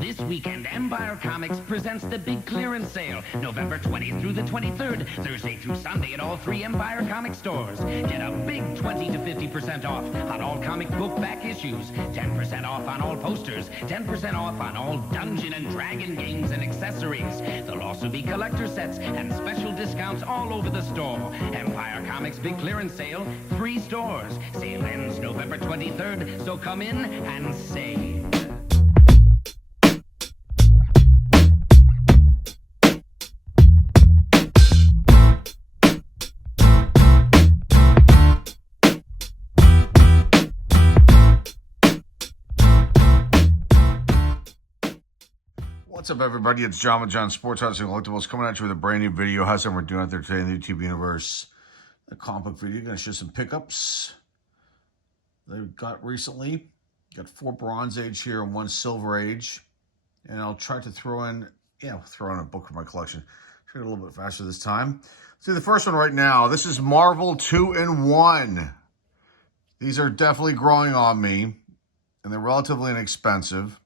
This weekend, Empire Comics presents the big clearance sale, November 20th through the 23rd, Thursday through Sunday at all 3 Empire Comic stores. Get a big 20 to 50% off on all comic book back issues, 10% off on all posters, 10% off on all Dungeon and Dragon games and accessories. There'll also be collector sets and special discounts all over the store. Empire Comics big clearance sale, 3 stores. Sale ends November 23rd, so come in and save. What's up, everybody? It's John with John Sports House and Collectibles coming at you with a brand new video. How's everyone doing out there today in the YouTube universe? A comic book video. Going to show some pickups they've got recently. Got 4 Bronze Age here and 1 Silver Age. And I'll try to throw in a book from my collection. Try it a little bit faster this time. See the first one right now. This is Marvel 2-in-1. These are definitely growing on me, and they're relatively inexpensive.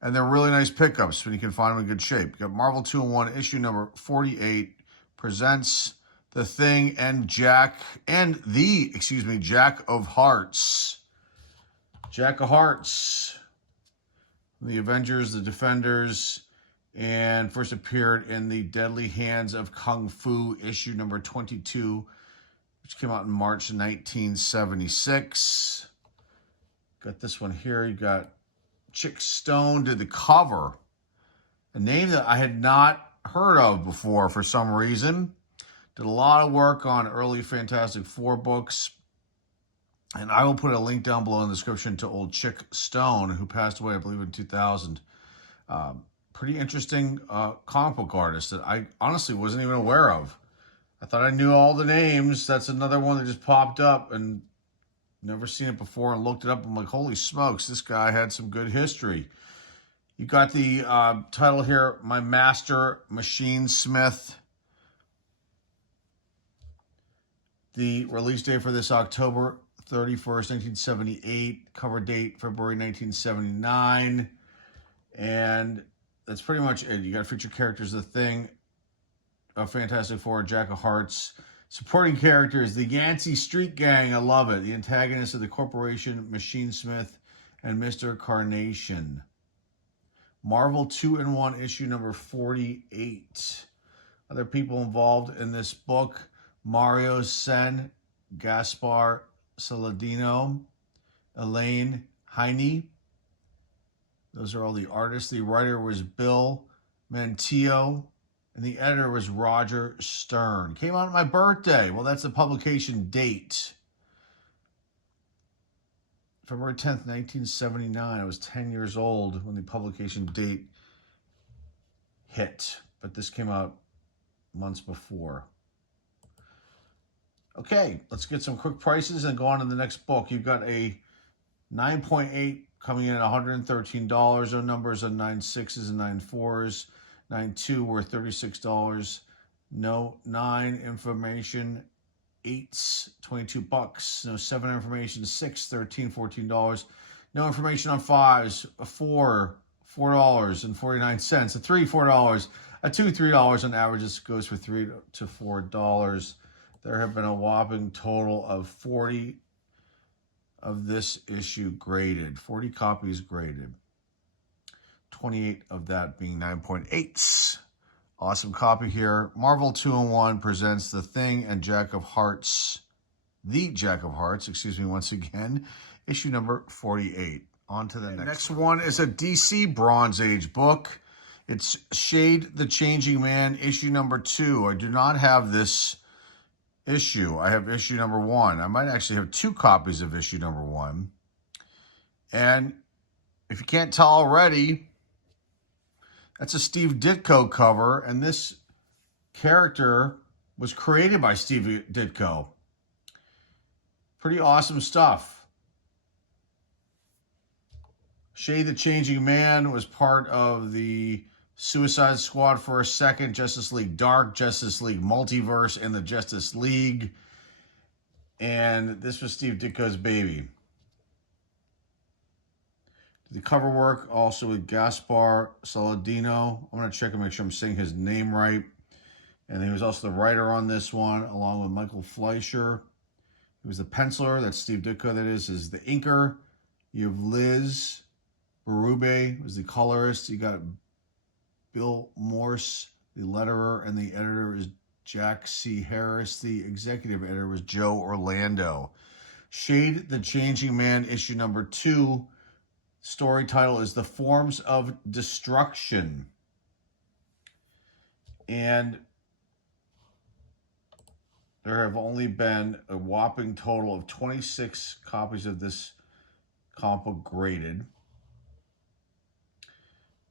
And they're really nice pickups when you can find them in good shape. You got Marvel 2-in-1, issue number 48, presents The Thing and Jack of Hearts. Jack of Hearts. The Avengers, the Defenders, and first appeared in the Deadly Hands of Kung Fu, issue number 22, which came out in March 1976. Got this one here. You got Chick Stone did the cover, a name that I had not heard of before for some reason. Did a lot of work on early Fantastic Four books, and I will put a link down below in the description to old Chick Stone, who passed away, I believe, in 2000. Pretty interesting comic book artist that I honestly wasn't even aware of. I thought I knew all the names. That's another one that just popped up, and never seen it before and looked it up. I'm like, holy smokes, this guy had some good history. You got the title here, My Master Machine Smith. The release date for this, October 31st, 1978. Cover date, February 1979. And that's pretty much it. You got featured characters, The Thing, Fantastic Four, Jack of Hearts. Supporting characters, the Yancey Street Gang, I love it. The antagonist of the corporation, Machine Smith, and Mr. Carnation. Marvel 2-in-1, issue number 48. Other people involved in this book, Mario Sen, Gaspar Saladino, Elaine Heine. Those are all the artists. The writer was Bill Mantio. And the editor was Roger Stern. Came out on my birthday. Well, that's the publication date. February 10th, 1979. I was 10 years old when the publication date hit. But this came out months before. Okay, let's get some quick prices and go on to the next book. You've got a 9.8 coming in at $113. No numbers on 9.6s and 9.4s. 9.2 worth $36. No 9 information, 8s, $22. No 7 information, 6, $13, $14. No information on 5s, a 4, $4.49. A 3, $4. A 2, $3 on average. This goes for $3 to $4. There have been a whopping total of 40 of this issue graded. 40 copies graded. 28 of that being 9.8s. Awesome copy here. Marvel 2-in-1 presents The Thing and Jack of Hearts. The Jack of Hearts, once again. Issue number 48. On to the next one is a DC Bronze Age book. It's Shade the Changing Man, issue number 2. I do not have this issue. I have issue number 1. I might actually have 2 copies of issue number 1. And if you can't tell already, that's a Steve Ditko cover, and this character was created by Steve Ditko. Pretty awesome stuff. Shade the Changing Man was part of the Suicide Squad for a second, Justice League Dark, Justice League Multiverse, and the Justice League. And this was Steve Ditko's baby. The cover work also with Gaspar Saladino. I'm going to check and make sure I'm saying his name right. And he was also the writer on this one, along with Michael Fleischer. He was the penciler. That's Steve Ditko, that is the inker. You have Liz Berube, was the colorist. You got Bill Morse, the letterer, and the editor is Jack C. Harris. The executive editor was Joe Orlando. Shade the Changing Man, issue number 2. Story title is The Forms of Destruction. And there have only been a whopping total of 26 copies of this comic book graded.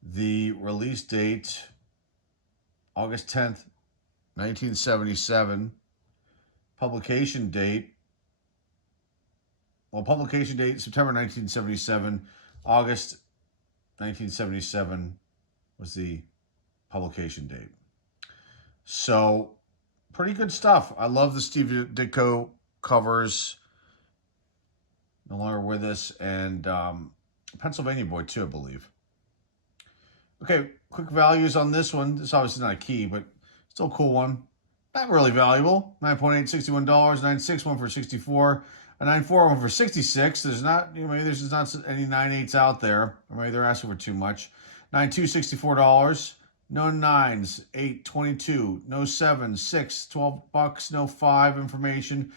The release date, August 10th, 1977. Publication date, September 1977. August 1977 was the publication date. So, pretty good stuff. I love the Steve Ditko covers. No longer with us. And Pennsylvania Boy, too, I believe. Okay, quick values on this one. This is obviously not a key, but still a cool one. Not really valuable. 9.8, $61. 9.6, one for 64. A 9.4, one for 66. There's not, maybe there's just not any 9.8s out there. Or maybe they're asking for too much. 9.2, $64. No 9s, 8, 22. No 7, 6, $12. No 5, information.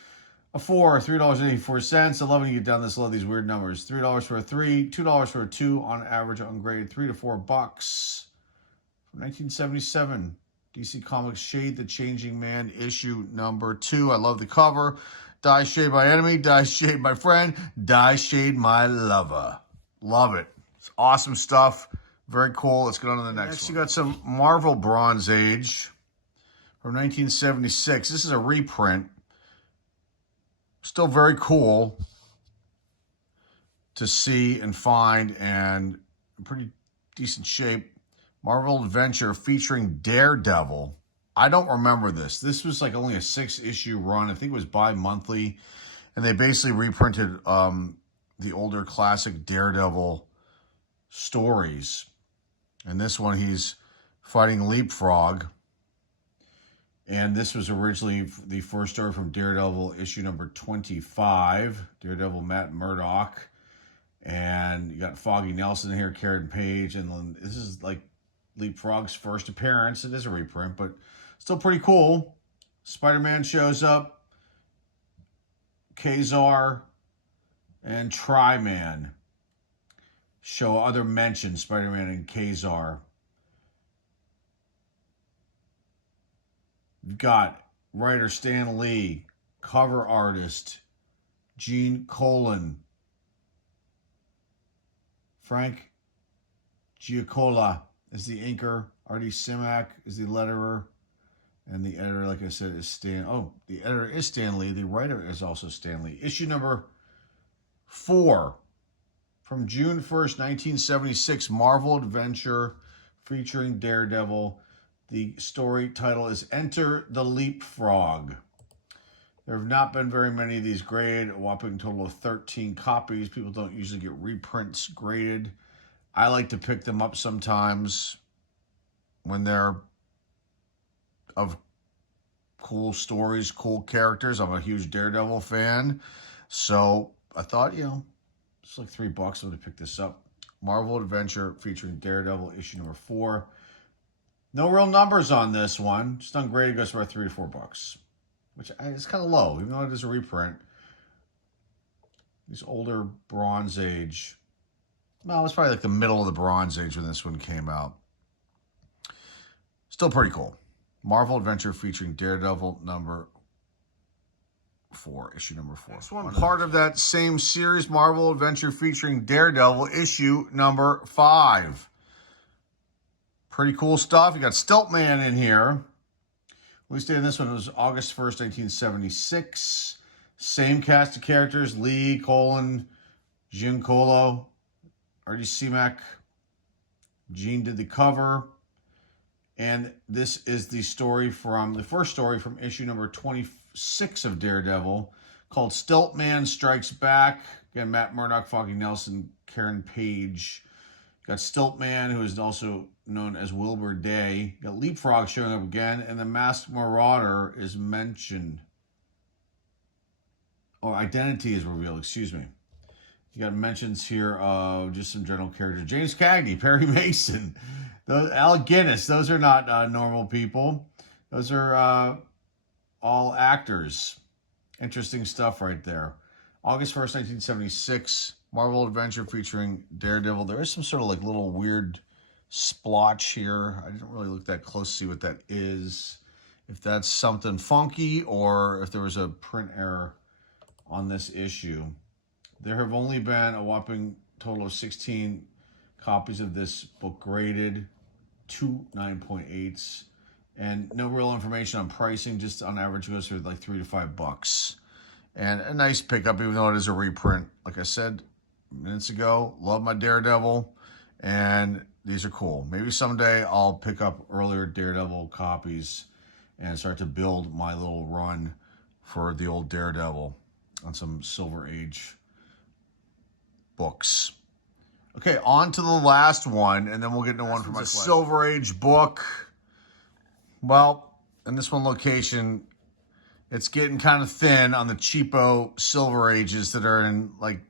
A 4, $3.84. 11, you get down this low, these weird numbers. $3 for a 3, $2 for a 2, on average, ungraded, $3 to $4. From 1977, DC Comics Shade the Changing Man, issue number 2. I love the cover. Die shade my enemy, die shade my friend, die shade my lover. Love it. It's awesome stuff. Very cool. Let's get on to the next one. You got some Marvel Bronze Age from 1976. This is a reprint. Still very cool to see and find, and in pretty decent shape. Marvel Adventure featuring Daredevil. I don't remember this. This was like only a 6-issue run. I think it was bi-monthly. And they basically reprinted the older classic Daredevil stories. And this one, he's fighting Leapfrog. And this was originally the first story from Daredevil, issue number 25. Daredevil Matt Murdock. And you got Foggy Nelson here, Karen Page. And this is like Leapfrog's first appearance. It is a reprint, but still pretty cool. Spider-Man shows up. Kazar and Tri-Man show other mentions, Spider-Man and Kazar. You've got writer Stan Lee, cover artist Gene Colan, Frank Giacola is the inker, Artie Simak is the letterer, and the editor, like I said, is Stan. Oh, the editor is Stan Lee. The writer is also Stan Lee. Issue number 4 from June 1st, 1976, Marvel Adventure featuring Daredevil. The story title is Enter the Leapfrog. There have not been very many of these graded, a whopping total of 13 copies. People don't usually get reprints graded. I like to pick them up sometimes when they're of cool stories, cool characters. I'm a huge Daredevil fan. So I thought, it's like $3. I'm going to pick this up. Marvel Adventure featuring Daredevil, issue number 4. No real numbers on this one. Just ungraded, goes for about $3 to $4. Which is kind of low, even though it is a reprint. These older Bronze Age. No, it's probably like the middle of the Bronze Age when this one came out. Still pretty cool. Marvel Adventure featuring Daredevil number 4, issue number 4. Next one, part of that same series, Marvel Adventure featuring Daredevil, issue number 5. Pretty cool stuff. You got Stiltman in here. Release date on this one was August 1st, 1976. Same cast of characters, Lee, Colin, Giancarlo, Artie Simak. Gene did the cover. And this is the first story from issue number 26 of Daredevil, called Stiltman Strikes Back. Again, Matt Murdock, Foggy Nelson, Karen Page. Got Stiltman, who is also known as Wilbur Day. Got Leapfrog showing up again, and the Masked Marauder is mentioned. Or identity is revealed, excuse me. You got mentions here of just some general characters. James Cagney, Perry Mason, Alec Guinness. Those are not normal people. Those are all actors. Interesting stuff right there. August 1st, 1976, Marvel Adventure featuring Daredevil. There is some sort of like little weird splotch here. I didn't really look that close to see what that is. If that's something funky or if there was a print error on this issue. There have only been a whopping total of 16 copies of this book graded, 2 9.8s, and no real information on pricing, just on average goes for like $3 to $5. And a nice pickup, even though it is a reprint. Like I said minutes ago, love my Daredevil, and these are cool. Maybe someday I'll pick up earlier Daredevil copies and start to build my little run for the old Daredevil on some Silver Age books. Okay, on to the last one, and then we'll get into one from my Silver Age book. Well, in this one location, it's getting kind of thin on the cheapo Silver Ages that are in like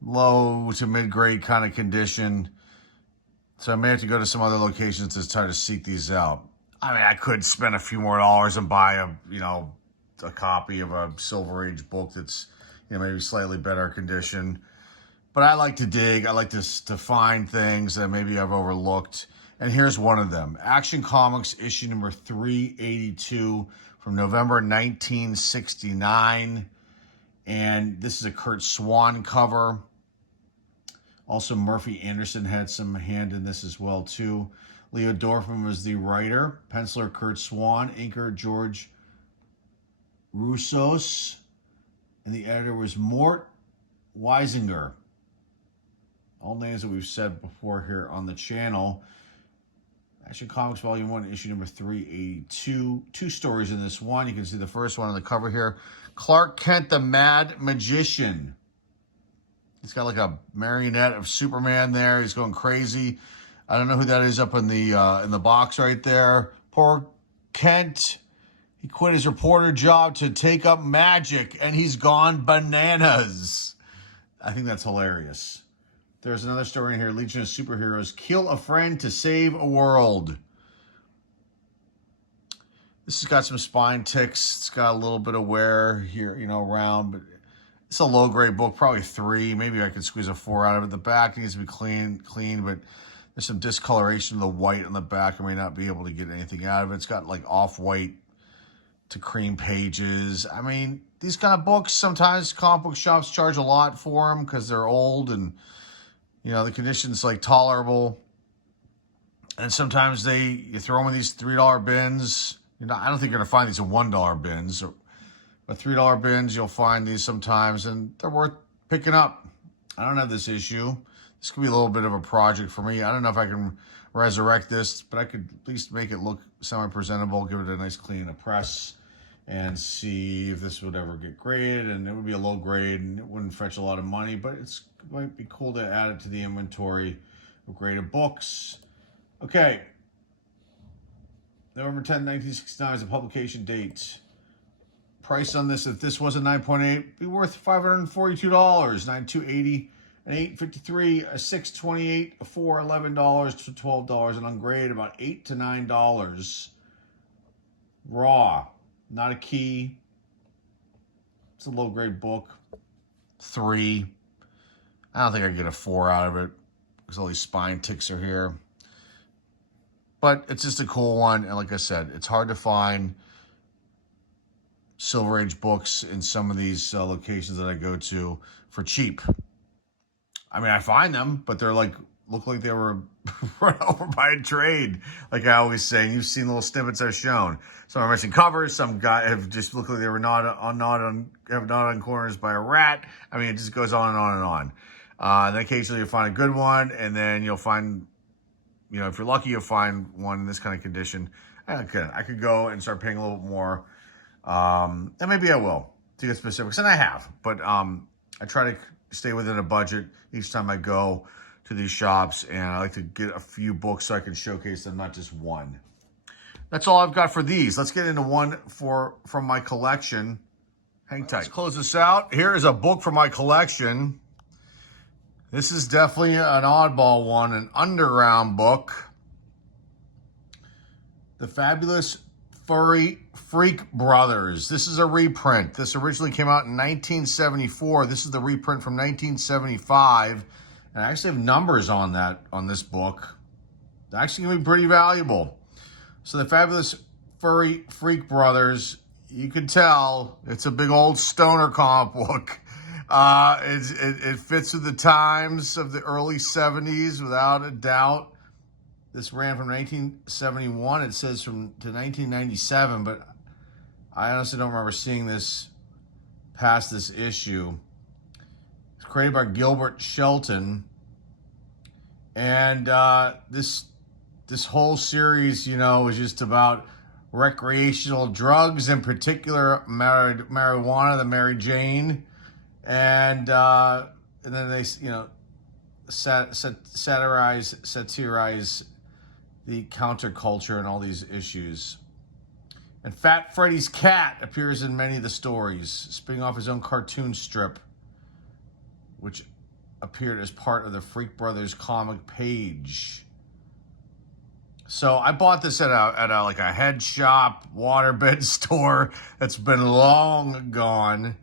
low to mid-grade kind of condition. So I may have to go to some other locations to try to seek these out. I mean, I could spend a few more dollars and buy a copy of a Silver Age book that's, maybe slightly better condition. But I like to dig. I like to find things that maybe I've overlooked. And here's one of them. Action Comics issue number 382 from November 1969. And this is a Kurt Swan cover. Also, Murphy Anderson had some hand in this as well, too. Leo Dorfman was the writer. Penciler Kurt Swan. Inker George Roussos. And the editor was Mort Weisinger. All names that we've said before here on the channel. Action Comics Volume 1, issue number 382. 2 stories in this one. You can see the first one on the cover here. Clark Kent, the Mad Magician. He's got like a marionette of Superman there. He's going crazy. I don't know who that is up in the box right there. Poor Kent. He quit his reporter job to take up magic, and he's gone bananas. I think that's hilarious. There's another story in here. Legion of Superheroes. Kill a friend to save a world. This has got some spine ticks. It's got a little bit of wear here, around. But it's a low-grade book, probably 3. Maybe I could squeeze a 4 out of it. The back needs to be clean, but there's some discoloration of the white on the back. I may not be able to get anything out of it. It's got like off-white to cream pages. I mean, these kind of books, sometimes comic book shops charge a lot for them because they're old and, the condition's like tolerable. And sometimes you throw them in these $3 bins. I don't think you're going to find these in $1 bins. But $3 bins, you'll find these sometimes, and they're worth picking up. I don't have this issue. This could be a little bit of a project for me. I don't know if I can resurrect this, but I could at least make it look semi-presentable, give it a nice clean press, and see if this would ever get graded. And it would be a low grade, and it wouldn't fetch a lot of money, but it might be cool to add it to the inventory of graded books. Okay. November 10, 1969 is the publication date. Price on this, if this was a 9.8, be worth $542. 9/2/80, an 8.53, a 6.28, a 4, $11 to $12, and on grade about $8 to $9. Raw, not a key. It's a low grade book. 3. I don't think I can get a 4 out of it because all these spine ticks are here. But it's just a cool one, and like I said, it's hard to find Silver Age books in some of these locations that I go to for cheap. I mean, I find them, but they're like, look like they were run over by a trade. Like I always say, and you've seen little snippets I've shown. Some are missing covers. Some have just looked like they were gnawed on corners by a rat. I mean, it just goes on and on and on. And then occasionally you'll find a good one, and then you'll find, if you're lucky, you'll find one in this kind of condition. I could go and start paying a little bit more. And maybe I will to get specifics, and I have. But I try to stay within a budget each time I go to these shops, and I like to get a few books so I can showcase them, not just one. That's all I've got for these. Let's get into one from my collection. Hang tight. Let's close this out. Here is a book from my collection. This is definitely an oddball one, an underground book. The Fabulous Furry Freak Brothers. This is a reprint. This originally came out in 1974. This is the reprint from 1975. And I actually have numbers on this book. It's actually going to be pretty valuable. So the Fabulous Furry Freak Brothers, you can tell it's a big old stoner comic book. It fits with the times of the early 70s without a doubt. This ran from 1971, it says to 1997, but I honestly don't remember seeing this past this issue. It's created by Gilbert Shelton. And this whole series, is just about recreational drugs, in particular marijuana, the Mary Jane. And then they, satirize the counterculture and all these issues. And Fat Freddy's cat appears in many of the stories, spinning off his own cartoon strip, which appeared as part of the Freak Brothers comic page. So I bought this at a head shop, waterbed store that's been long gone,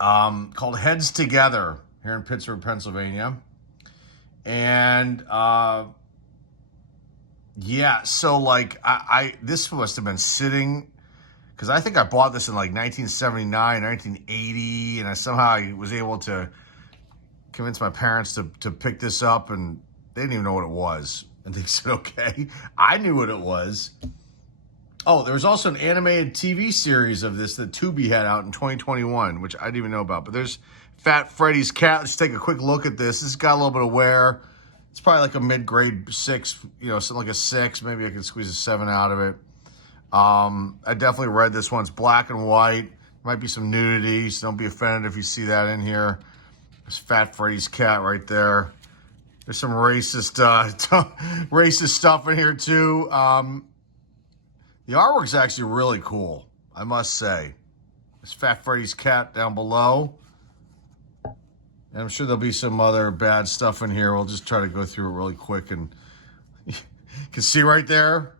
called Heads Together here in Pittsburgh, Pennsylvania. And this must have been sitting, because I think I bought this in 1979, 1980, and I was able to convince my parents to pick this up, and they didn't even know what it was. And they said, okay. I knew what it was. Oh, there was also an animated TV series of this that Tubi had out in 2021, which I didn't even know about. But there's Fat Freddy's cat. Let's take a quick look at this. This has got a little bit of wear. It's probably like a mid-grade 6, something like a 6. Maybe I can squeeze a 7 out of it. I definitely read this one. It's black and white. Might be some nudity, so don't be offended if you see that in here. There's Fat Freddy's cat right there. There's some racist stuff in here too. The artwork's actually really cool, I must say. There's Fat Freddy's cat down below. And I'm sure there'll be some other bad stuff in here. We'll just try to go through it really quick. And you can see right there,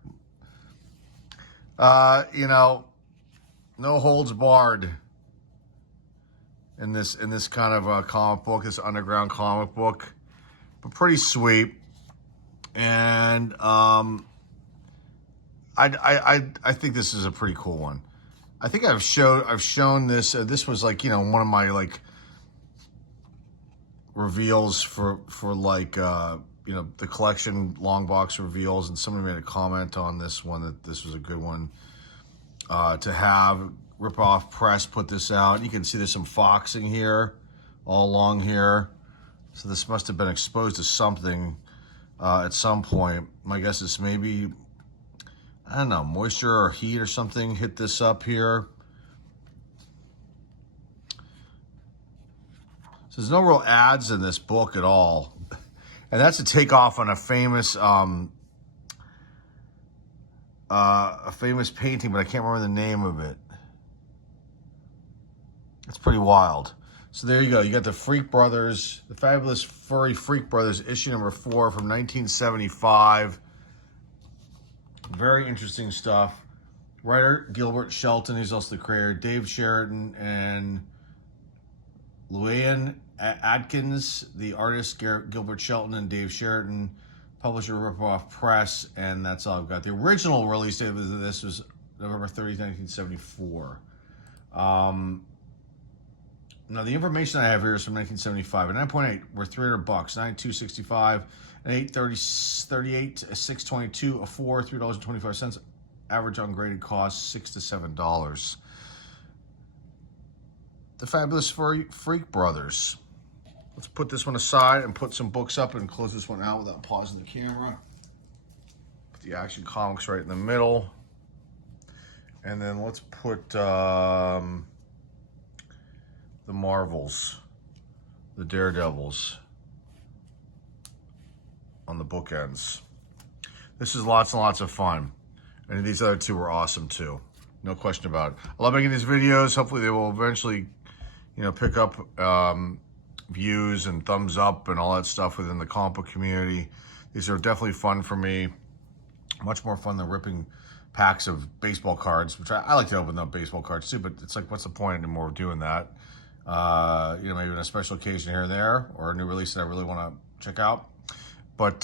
no holds barred in this kind of comic book, this underground comic book. But pretty sweet. And I think this is a pretty cool one. I think I've shown this. This was one of my reveals for the collection long box reveals, and somebody made a comment on this one that this was a good one to have. Rip Off Press put this out. You can see there's some foxing here, all along here. So this must have been exposed to something at some point. My guess is maybe, I don't know, moisture or heat or something hit this up here. So there's no real ads in this book at all. And that's a takeoff on a famous painting, but I can't remember the name of it. It's pretty wild. So there you go. You got the Freak Brothers, the Fabulous Furry Freak Brothers, issue number 4 from 1975. Very interesting stuff. Writer Gilbert Shelton, he's also the creator. Dave Sheridan and Luann Adkins, the artist Gilbert Shelton and Dave Sheridan. Publisher Rip Off Press, and that's all I've got. The original release date of this was November 30th, 1974. Now, the information I have here is from 1975. A 9.8 were $300, 9.265, an 8.38, a 6.22, a 4, $3.25. Average ungraded cost $6 to $7. The Fabulous Furry Freak Brothers. Let's put this one aside and put some books up and close this one out without pausing the camera. Put the Action Comics right in the middle. And then let's put the Marvels, the Daredevils on the bookends. This is lots and lots of fun. And these other two were awesome too. No question about it. I love making these videos. Hopefully they will eventually, pick up views and thumbs up and all that stuff within the comic book community. These are definitely fun for me. Much more fun than ripping packs of baseball cards, which I like to open up baseball cards too, but it's like, what's the point anymore of doing that? Maybe on a special occasion here and there, or a new release that I really want to check out. But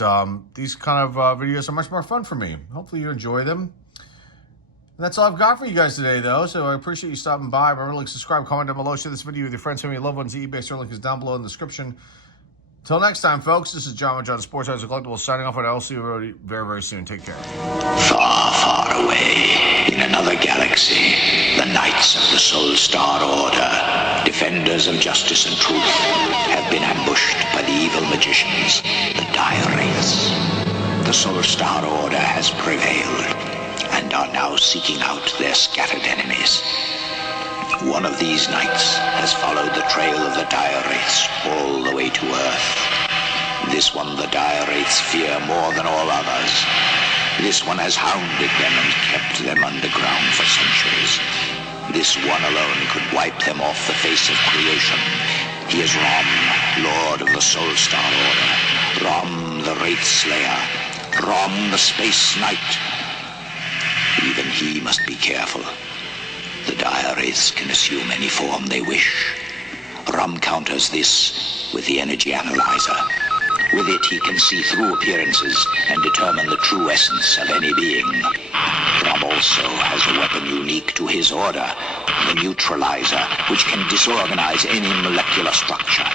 these kind of videos are much more fun for me. Hopefully you enjoy them. And that's all I've got for you guys today, though. So I appreciate you stopping by. Remember to like, subscribe, comment down below, share this video with your friends, family, loved ones. The eBay store link is down below in the description. Till next time, folks, this is John with John Sports Cards Collectibles signing off, and I'll see you very, very soon. Take care. Far, far away, in another galaxy, the Knights of the Soul Star Order, defenders of justice and truth, have been ambushed by the evil magicians, the Dire Wraiths. The Soul Star Order has prevailed, and are now seeking out their scattered enemies. One of these knights has followed the trail of the Dire Wraiths all the way to Earth. This one the Dire Wraiths fear more than all others. This one has hounded them and kept them underground for centuries. This one alone could wipe them off the face of creation. He is Rom, Lord of the Soul Star Order. Rom, the Wraith Slayer. Rom, the Space Knight. Even he must be careful. The Dire Wraiths can assume any form they wish. Rom counters this with the energy analyzer. With it, he can see through appearances and determine the true essence of any being. Rom also has a weapon unique to his order, the neutralizer, which can disorganize any molecular structure.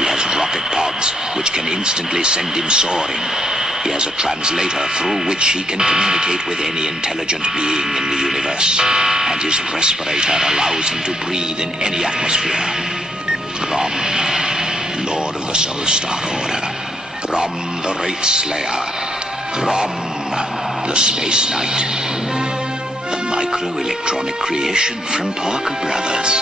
He has rocket pods, which can instantly send him soaring. He has a translator through which he can communicate with any intelligent being in the universe, and his respirator allows him to breathe in any atmosphere. Rom, Lord of the Soul Star Order. Rom, the Wraith Slayer. Rom, the Space Knight. A microelectronic creation from Parker Brothers.